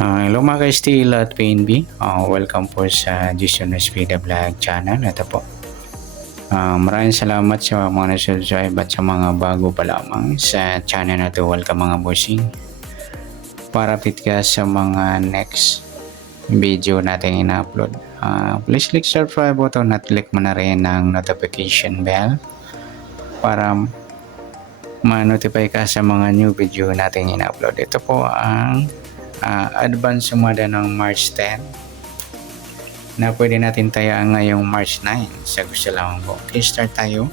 Hello mga ka-Steel at PNB. Welcome po sa Jason Espida Vlog channel. Ito po. Maraming salamat sa mga nag-subscribe at sa mga bago pa lamang sa channel na ito. Welcome mga bossing. Para fit ka sa mga next video natin ina-upload. Please click subscribe button at click mo na rin ang notification bell para ma-notify ka sa mga new video natin ina-upload. Ito po ang advance sumada ng March 10 na pwede natin tayaan ngayong March 9 sa gusto lang po. Okay, start tayo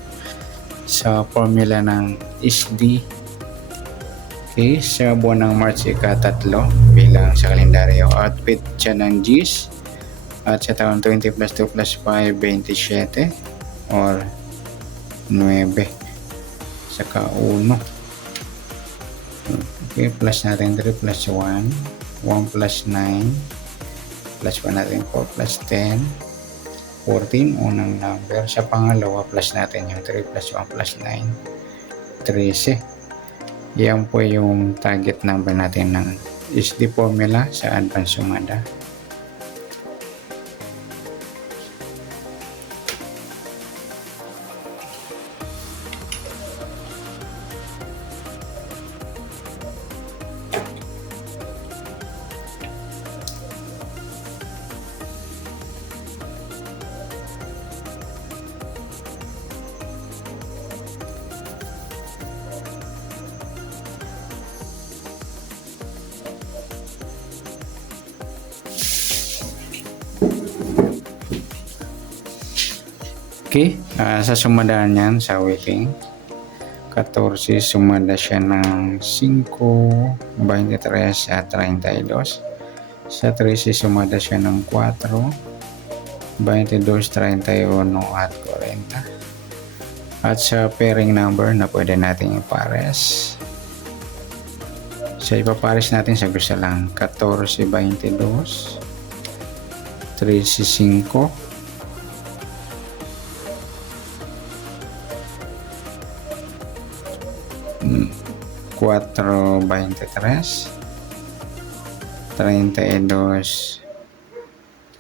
sa formula ng SD. Okay, sa buwan ng March ika-3 bilang sa kalendaryo. Outfit siya ng G's at sa taon 20 plus 2 plus 5 27 or 9 saka 1. Okay, plus natin 3 plus 1 plus 9 plus 1 natin 4 plus 10 14 unang number. Sa pangalawa plus natin yung 3 plus 1 plus 9 13. Yan po yung target number natin ng SD formula sa advance sumada. Okay, sa sumadaan yan sa weekend 14 sumada siya ng 5, 23 at 32. Sa 13 sumada siya ng 4, 22, 31 at 40. At sa pairing number na pwede natin ipares. Sa ipapares natin sa gusto lang 14, 22, 13, 5, 4, 23, 32,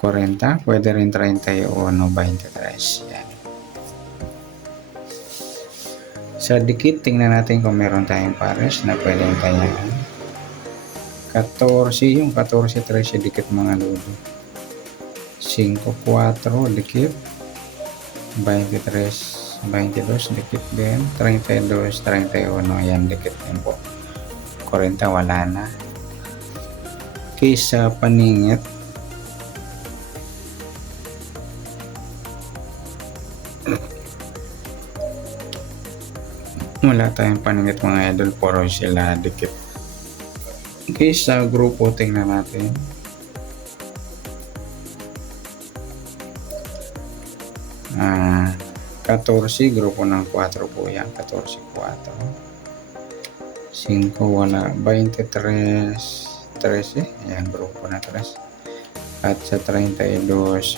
40, pwede rin 31, 23. Yan. Sa dikit, tingnan natin kung meron tayong pares na pwedeng tayaan. 14, yung 14, 13 dikit mga ludo. 5, 4 dikit. 23, 22 dikit din, 32, 31 yan dikit din po. 40 wala na. Okay, sa paningit wala tayong paningit mga idol, puro sila dikit. Okay, sa grupo tingnan natin. Ah, 14, grupo ng 4 po yan. 14, 4. 5, wala. 23, 13. Ayan, grupo na 3. At sa 32,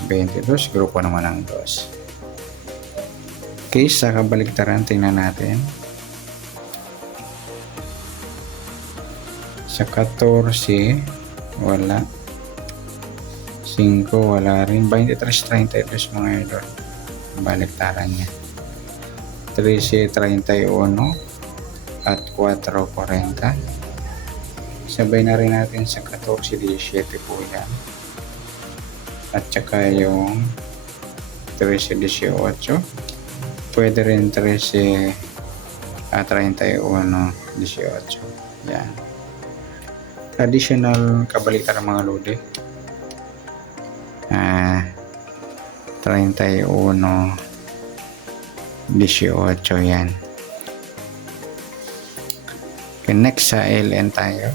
22, grupo naman ng 2. Okay, sa kabaligtaran, tingnan natin. Sa 14, wala. 5, wala rin. 23, 32 mga idol. Baliktaran niya 13, 31 at 4, 40. Sabay na rin natin sa 14, 17 po yan at saka yung 13, 18 pwede rin 13, 31, 18 yan. Additional kabaliktaran mga lodi 31, 18 yan. Okay, next sa LN tayo.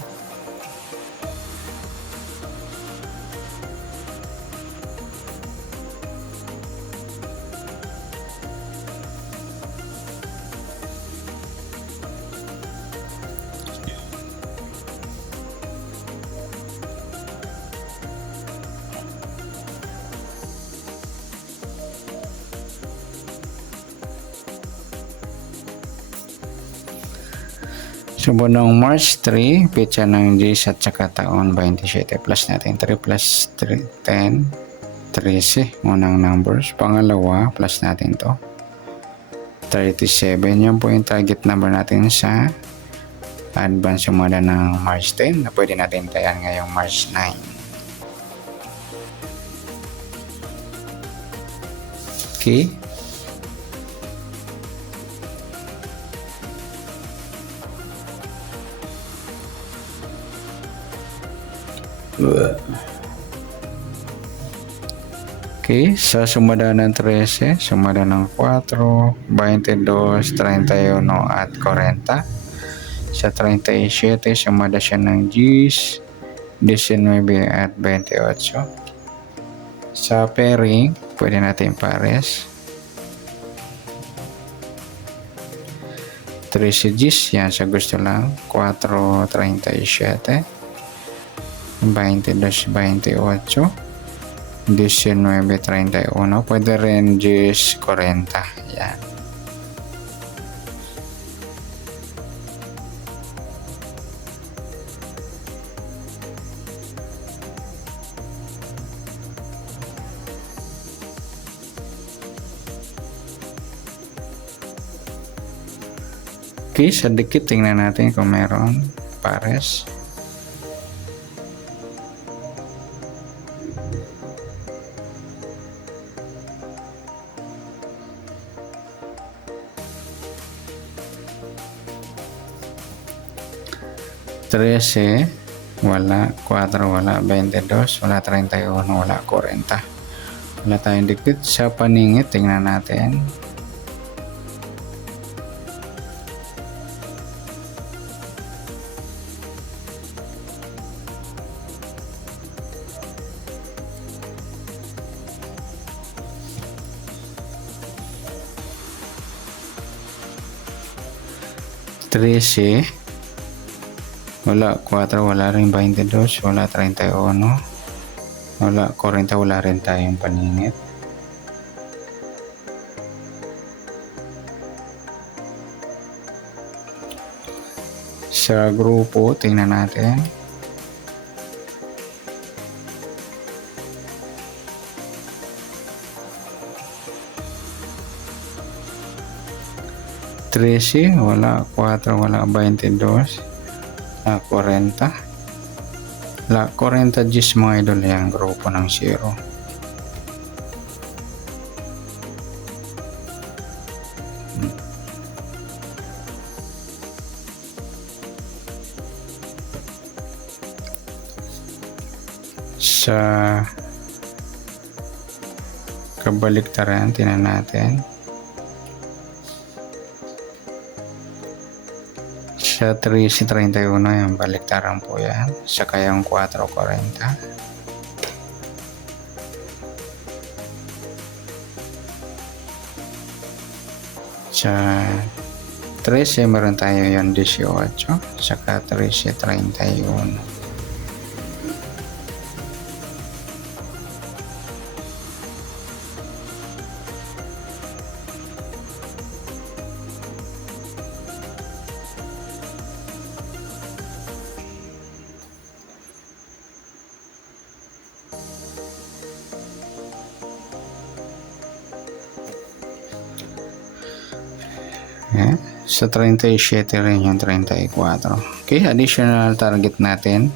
Subo ng March 3, petsa ng Diyos at saka taon 27. Plus natin 3 plus 3, 10, 13. Unang numbers. Pangalawa, plus natin to. 37. Yan po yung target number natin sa advance sumada ng March 10 na pwede natin tayan ngayong March 9. Okay. Okay, sa sumada ng 13, sumada ng 4, 22, 31 at 40. Sa 37, sumada siya ng 10, 19 at 28. Sa pairing, pwede natin pares. 13 10, yan sa gusto lang. 4, 37. 22, 28, 19, 31, pwede rin 10, 40, yan. Okay, sa dikit tingnan natin kung meron pares. Trese, wala. 4, wala. 22, wala. 31, wala. 40. Wala tayong dikit. Sa paningit, tingnan natin. Trese, wala. 4, wala rin. 22, wala. 31, wala. 40, wala rin tayong paningit. Sa grupo, tingnan natin. Trese, wala. 4, wala. 22, wala. 40. Wala. 40 G's mga idol yung grupo ng 0. Sa kabaliktaran, tingnan natin. Sa 3, 31, yung baliktaran po yan. Saka yung 4, 40. Sa 13, meron tayo yung 18. Saka 13, 31. Yeah. Sa 37 rin yung 34. Okay, additional target natin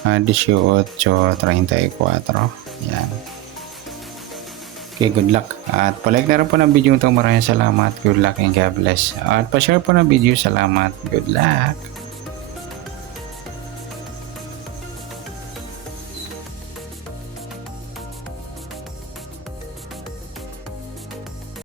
18, 34. Yan. Okay, good luck. At palike na rin po ng video ito. Maraming salamat. Good luck and God bless. At pa-share po ng video. Salamat. Good luck.